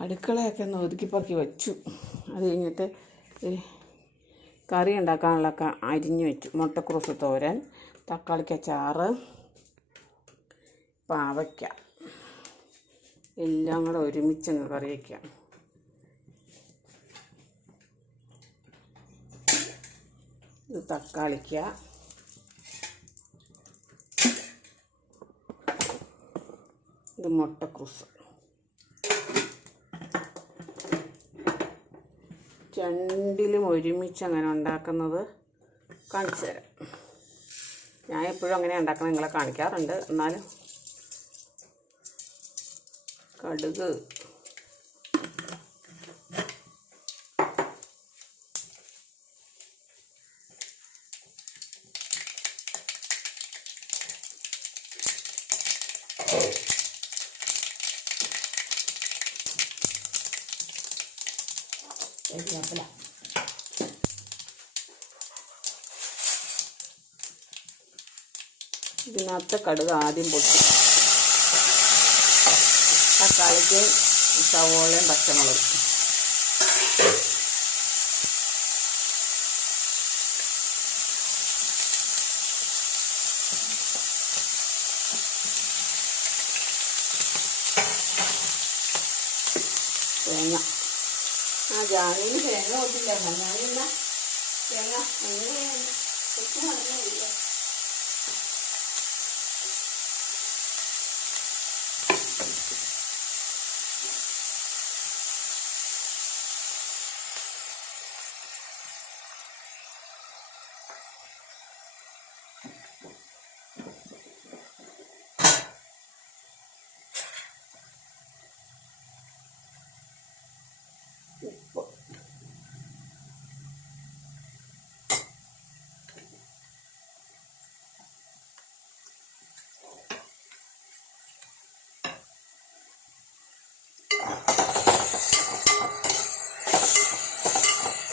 അടുക്കളയൊക്കെ ഒന്ന് ഒതുക്കിപ്പാക്കി വെച്ചു. അത് കഴിഞ്ഞിട്ട് കറി ഉണ്ടാക്കാനുള്ളതൊക്കെ അരിഞ്ഞു വെച്ചു. മുട്ടക്കുറുസ് തോരൻ തക്കാളിക്ക ചാറ് പാവയ്ക്ക. എല്ലാം കൂടെ ഒരുമിച്ചങ്ങ് കറി വയ്ക്കാം തക്കാളിക്ക. ഇത് മുട്ടക്രൂസ് രണ്ടിലും ഒരുമിച്ച് അങ്ങനെ ഉണ്ടാക്കുന്നത് കാണിച്ചു തരാം. ഞാൻ എപ്പോഴും അങ്ങനെ ഉണ്ടാക്കുന്നത് നിങ്ങളെ കാണിക്കാറുണ്ട്. എന്നാലും കടുക് കരിവേപ്പില ഇതിനകത്ത് കടുക് ആദ്യം പൊട്ടി. തക്കാളിക്ക് സവോളയും പച്ചമുളകും തേങ്ങ ജാനീന് തേങ്ങ കൊട്ടില്ല ഞാനിന്ന തേങ്ങ. അങ്ങനെ കൊച്ചു നടന്നില്ല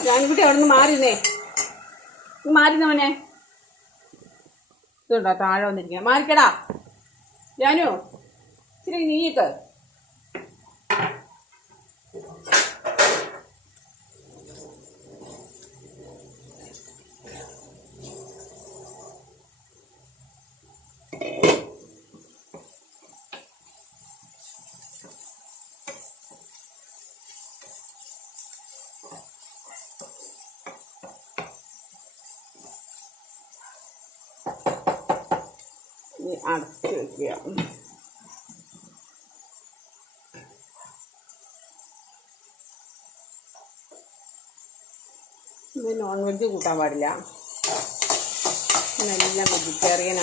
ഞാനിവിടെ അവിടെ നിന്ന് മാറിന്നേ മാറിന്നവനെ ഇതുണ്ടോ താഴെ വന്നിരിക്കുക മാറിക്കടാ. ഞാനോ ഇച്ചിരി നീക്ക് ഇനി അടച്ച് വെക്കുക. ഇത് നോൺ വെജ് കൂട്ടാൻ പാടില്ല. നല്ല വെജിറ്റേറിയൻ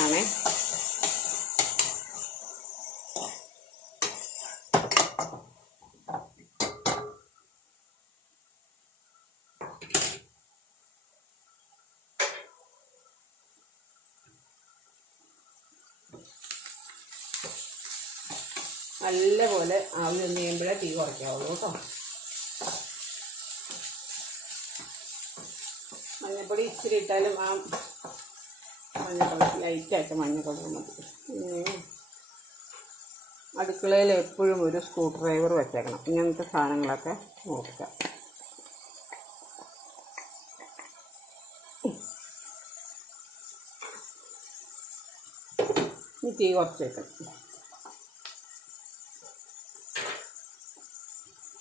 നല്ലപോലെ ആവി ഒന്ന് കഴിയുമ്പോഴേ തീ കുറയ്ക്കാവുള്ളൂ കേട്ടോ. മഞ്ഞപ്പൊടി ഇച്ചിരി ഇട്ടാലും ആ മഞ്ഞപ്പൊടി ലൈറ്റായിട്ട് മഞ്ഞപ്പൊടി മതി. അടുക്കളയിൽ എപ്പോഴും ഒരു സ്ക്രൂ ഡ്രൈവർ വെച്ചേക്കണം ഇങ്ങനത്തെ സാധനങ്ങളൊക്കെ നോക്കുക. തീ കുറച്ച് വെക്കണം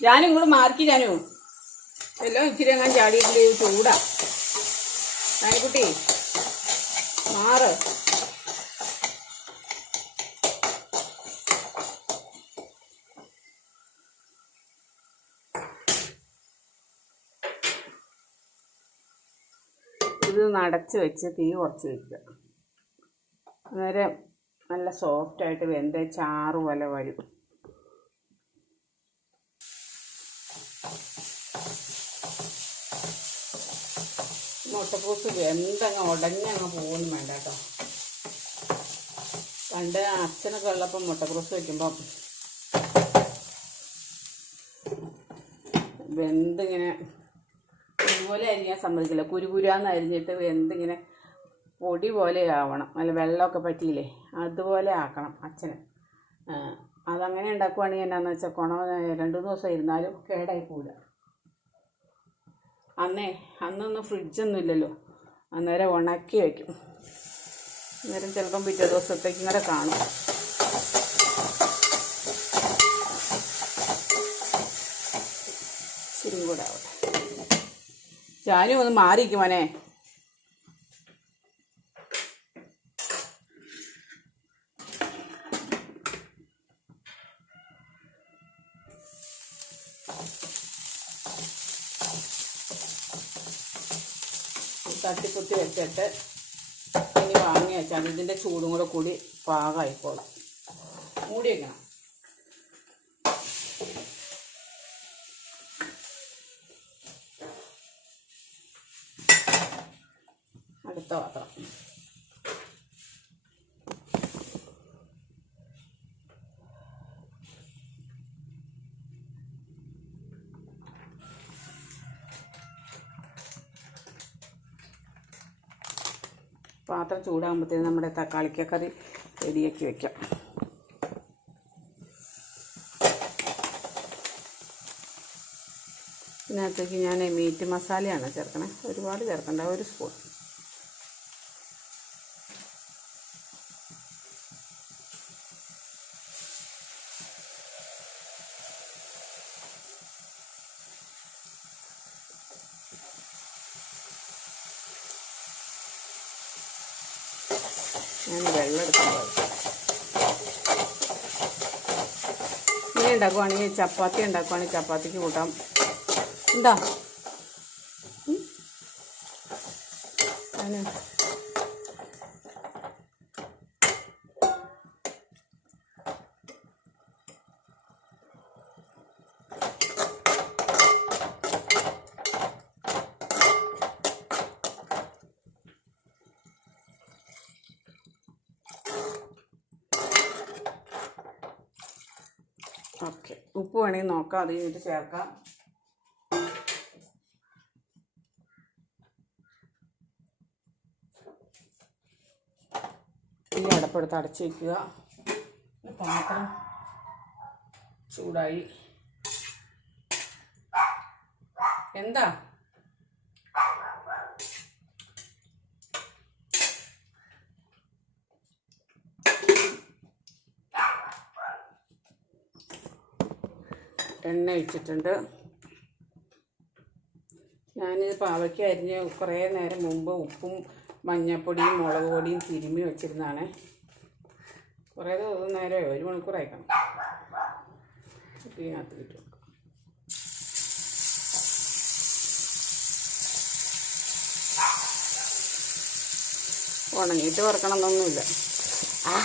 ഞാനും ഇങ്ങോട്ട് മാർക്കി ഞാനും എല്ലാം ഇച്ചിരി അങ്ങനെ ചാടിയിട്ടില്ല? ചൂടാ. ഞാനിക്കുട്ടി മാറ്. ഇത് നടച്ച് വെച്ച് തീ കുറച്ച് വെക്കുക. അന്നേരം നല്ല സോഫ്റ്റായിട്ട് വെന്ത ചാറ് പോലെ വരും. മുട്ടപ്പൂസ് വെന്തങ്ങ് ഉടഞ്ഞങ്ങ് പോകുന്നു വേണ്ട കേട്ടോ. പണ്ട് അച്ഛനൊക്കെ ഉള്ളപ്പം മുട്ടക്കൂസ് വയ്ക്കുമ്പം വെന്തിങ്ങനെ ഇതുപോലെ അരിയാൻ സമ്മതിക്കില്ല. കുരുകുരാന്ന് അരിഞ്ഞിട്ട് വെന്തിങ്ങനെ പൊടി പോലെ ആവണം. അല്ല വെള്ളമൊക്കെ പറ്റിയില്ലേ? അതുപോലെ ആക്കണം അച്ഛന്. അതങ്ങനെ ഉണ്ടാക്കുവാണെങ്കിൽ എന്നാന്ന് വെച്ചാൽ കുണ രണ്ട് ദിവസം ഇരുന്നാലും കേടായി പോവില്ല അന്നേ അന്നൊന്നും ഫ്രിഡ്ജൊന്നും ഇല്ലല്ലോ അന്നേരം ഉണക്കി വയ്ക്കും അന്നേരം ചിലപ്പം പിറ്റേ ദിവസത്തേക്ക് ഇങ്ങനെ കാണും. ഇച്ചിരി കൂടെ ആവട്ടെ. ഞാനും ഒന്ന് മാറിയിരിക്കും മോനെ. തട്ടിപ്പൊത്തി വെച്ചിട്ട് ഇനി വാങ്ങി വെച്ചാൽ ഇതിന്റെ ചൂടും കൂടെ കൂടി പാകമായിക്കോളാം. മൂടി വെക്കണം. അടുത്ത പാത്രം പാത്രം ചൂടാകുമ്പോഴത്തേന് നമ്മുടെ തക്കാളിക്കക്കറി റെഡിയാക്കി വെക്കാം. ഇതിനകത്തേക്ക് ഞാൻ മീറ്റ് മസാലയാണ് ചേർക്കണേ. ഒരുപാട് ചേർക്കണ്ട ഒരു സ്പൂൺ ഞാൻ വെള്ളം എടുക്കുന്നത് ഇങ്ങനെ ഉണ്ടാക്കുവാണെങ്കിൽ ചപ്പാത്തി ഉണ്ടാക്കുവാണെങ്കിൽ ചപ്പാത്തിക്ക് കൂട്ടാം എന്താ ഉം? അതിന് നോക്കാം അത് കഴിഞ്ഞിട്ട് ചേർക്കാം. ഈ അടപ്പെടുത്ത് അടച്ച് വയ്ക്കുക ഈ പാത്രം ചൂടായി. എന്താ? എണ്ണ ഒഴിച്ചിട്ടുണ്ട് ഞാനിത് പാവയ്ക്ക് അരിഞ്ഞ് കുറേ നേരം മുമ്പ് ഉപ്പും മഞ്ഞപ്പൊടിയും മുളക് പൊടിയും തിരുമ്മി വെച്ചിരുന്നതാണ്. കുറേ നേരമേ ഒരു മണിക്കൂർ അയക്കണം ഇതിനകത്ത് ഇട്ട് ഉണങ്ങിയിട്ട് വറക്കണം എന്നൊന്നുമില്ല ആ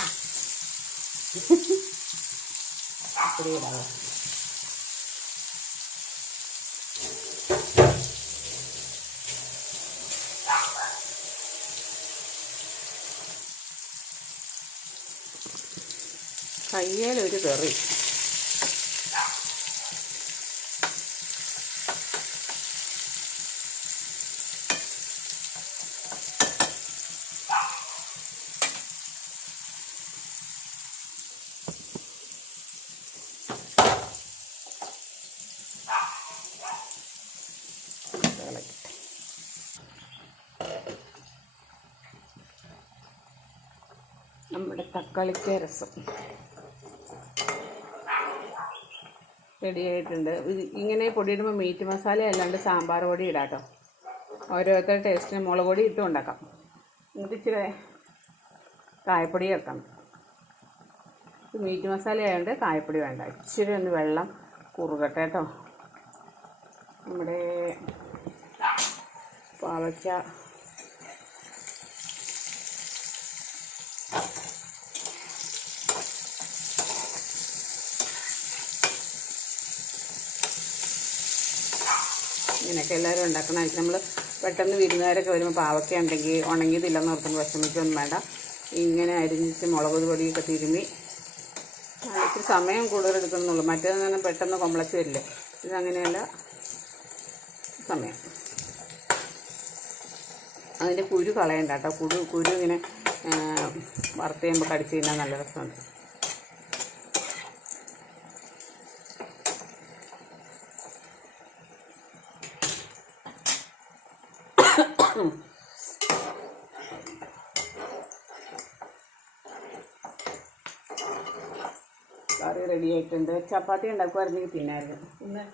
ഇത്തിരി കയ്യേലൊരു കറി. നമ്മുടെ തക്കാളിക്ക രസം. റെഡി ആയിട്ടുണ്ട്. ഇങ്ങനെ പൊടിയിടുമ്പോൾ മീറ്റ് മസാല അല്ലാണ്ട് സാമ്പാർ പൊടി ഇടാട്ടോ. കേട്ടോ ഓരോരുത്തരുടെ ടേസ്റ്റിന് മുളക് പൊടി ഇട്ടും ഉണ്ടാക്കാം. എന്നിട്ട് ഇച്ചിരി കായപ്പൊടി ചേർക്കണം. ഇത് മീറ്റ് മസാല ആയതുകൊണ്ട് കായപ്പൊടി വേണ്ട. ഇച്ചിരി ഒന്ന് വെള്ളം കുറുകട്ടെ കേട്ടോ നമ്മുടെ പാവയ്ക്ക ഇങ്ങനെയൊക്കെ എല്ലാവരും ഉണ്ടാക്കണമായിരിക്കും നമ്മൾ പെട്ടെന്ന് വിരുന്നുകാരൊക്കെ വരുമ്പോൾ പാവയ്ക്ക ഉണ്ടെങ്കിൽ ഉണങ്ങിയതില്ലെന്ന് ഓർത്തുകൊണ്ട് വിഷമിക്കൊന്നും വേണ്ട. ഇങ്ങനെ അരിഞ്ഞിട്ട് മുളക് പൊടിയൊക്കെ തിരുമ്മി ഇത്തിരി സമയം കൂടുതൽ എടുക്കണമെന്നുള്ളൂ മറ്റേത് തന്നെ പെട്ടെന്ന് കൊമ്പളച്ച് വരില്ലേ. ഇതങ്ങനെയല്ല സമയം. അതിന്റെ കുരു കളയണ്ട കേട്ടോ. കുരു കുരു ഇങ്ങനെ വറുത്ത് ചെയ്യുമ്പോൾ കടിച്ച് കഴിഞ്ഞാൽ നല്ല രസമുണ്ട്. കറി റെഡി ആയിട്ടുണ്ട്. ചപ്പാത്തി ഉണ്ടാക്കുമായിരുന്നെങ്കിൽ തിന്നായിരുന്നു. ഇന്ന്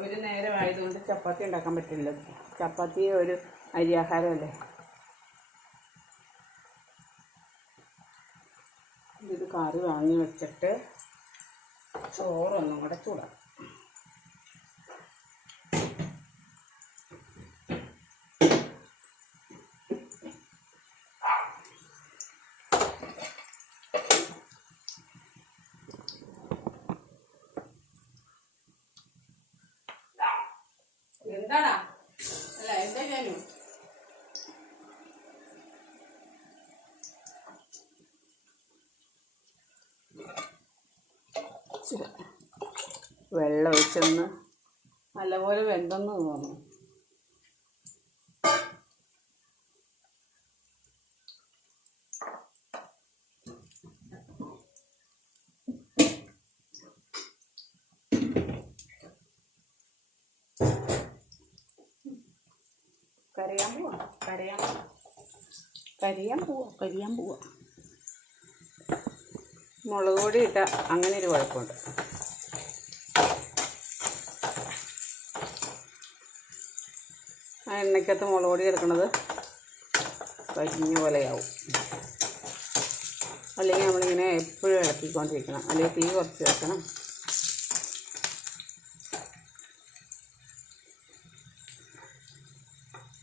ഒരു നേരം ആയതുകൊണ്ട് ചപ്പാത്തി ഉണ്ടാക്കാൻ പറ്റില്ല. ചപ്പാത്തി ഒരു അരിയാഹാരമല്ലേ ഇത് കറി വാങ്ങി വെച്ചിട്ട് ചോറൊന്നും കൂടെ ചൂടാം എന്താടാ? അല്ല എന്താ ഞാനു? വെള്ളം ഒഴിച്ചൊന്ന് നല്ലപോലെ വെന്തെന്ന് തോന്നുന്നു കരയാൻ പോവാ കരയാൻ പോവാ കരിയാൻ പോവാം കരിയാൻ പോവാം. മുളക് പൊടി ഇട്ട അങ്ങനെ ഒരു കുഴപ്പമുണ്ട്. ആ എണ്ണയ്ക്കകത്ത് മുളക് പൊടി എടുക്കുന്നത് കരിഞ്ഞ പോലെയാവും. അല്ലെങ്കിൽ നമ്മളിങ്ങനെ എപ്പോഴും ഇളക്കിക്കൊണ്ടിരിക്കണം. അല്ലെങ്കിൽ തീ കുറച്ച് വെക്കണം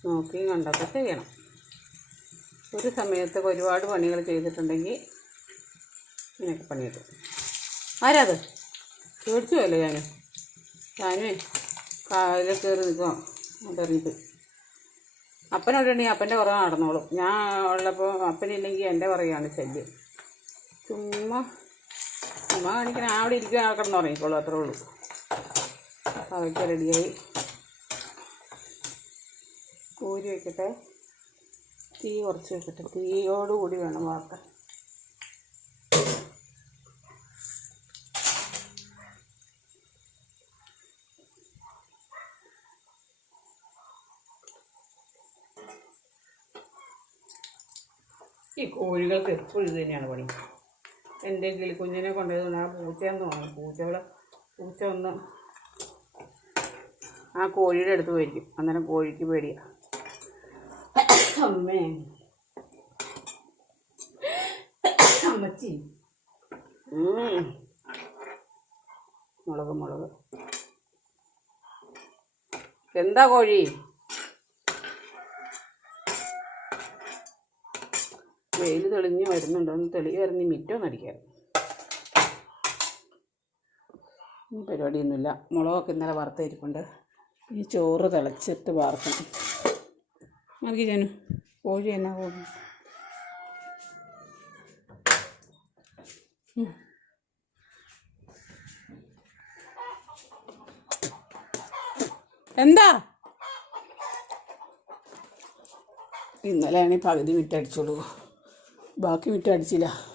നോക്കിയും കണ്ടൊക്കെ ചെയ്യണം. ഒരു സമയത്ത് ഒരുപാട് പണികൾ ചെയ്തിട്ടുണ്ടെങ്കിൽ ഇങ്ങനെയൊക്കെ പണിയെടുക്കും. ആരാത്? ചോദിച്ചു അല്ലേ ഞാൻ ഞാനേ കാലിൽ കയറി നിൽക്കുക അതറിഞ്ഞിട്ട് അപ്പനോടുണ്ടെങ്കിൽ അപ്പന്റെ പുറകെ നടന്നോളും. ഞാൻ ഉള്ളപ്പോൾ അപ്പനില്ലെങ്കിൽ എന്റെ പുറകെയാണ് ശല്യം. ചുമ്മാ ചുമ്മാ കാണിക്കണം. ആ അവിടെ ഇരിക്കുക കിടന്ന് ഉറങ്ങിക്കോളൂ അത്രേ ഉള്ളൂ. അവയ്ക്ക് റെഡിയായി. കോരി വെക്കട്ടെ. തീ കുറച്ച് വെക്കട്ടെ. തീയോടുകൂടി വേണം വാർക്കാൻ. ഈ കോഴികൾക്ക് എപ്പോഴും ഇത് തന്നെയാണ് പണി. എന്റെ കിളിക്കുഞ്ഞിനെ കൊണ്ടുപോയത് ആ പൂച്ചയെന്ന് തോന്നുന്നു. പൂച്ചകളെ പൂച്ച ഒന്ന് ആ കോഴിയുടെ അടുത്ത് പോയിരിക്കും. അന്നേരം കോഴിക്ക് പേടിയാ. അമ്മേ. അമ്മച്ചി. മുളക് മുളക്. എന്താ കോഴി? വെയിൽ തെളിഞ്ഞ് വരുന്നുണ്ട്. ഒന്ന് തെളി വരുന്ന മിറ്റൊന്നും അടിക്കാം. പരിപാടിയൊന്നുമില്ല. മുളകൊക്കെ ഇന്നലെ വറുത്തിരിപ്പുണ്ട്. ഈ ചോറ് തിളച്ചിട്ട് വാർക്കണം. മറിക്ക് ജനു. കോഴി എന്നാ പോകുന്നു. എന്താ? ഇന്നലെയാണ് പകുതി മിറ്റടിച്ചോളൂ. ബാക്കി മിറ്റടിച്ചില്ല.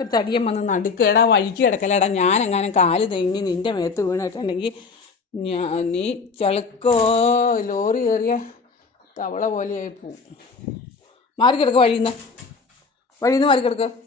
ഒരു തടിയൻ വന്ന് നടുക്കേടാ വഴിക്ക് കിടക്കലടാ. എങ്ങാനും കാൽ തെങ്ങി നിന്റെ മേത്ത് വീണിട്ടുണ്ടെങ്കിൽ നീ ചളുക്കോ ലോറി കയറിയ തവള പോലെയായി പോവും. മാറിക്കിടക്ക് വഴിയിൽ നിന്ന് വഴിയിൽ നിന്ന് മാറിക്കിടക്ക്.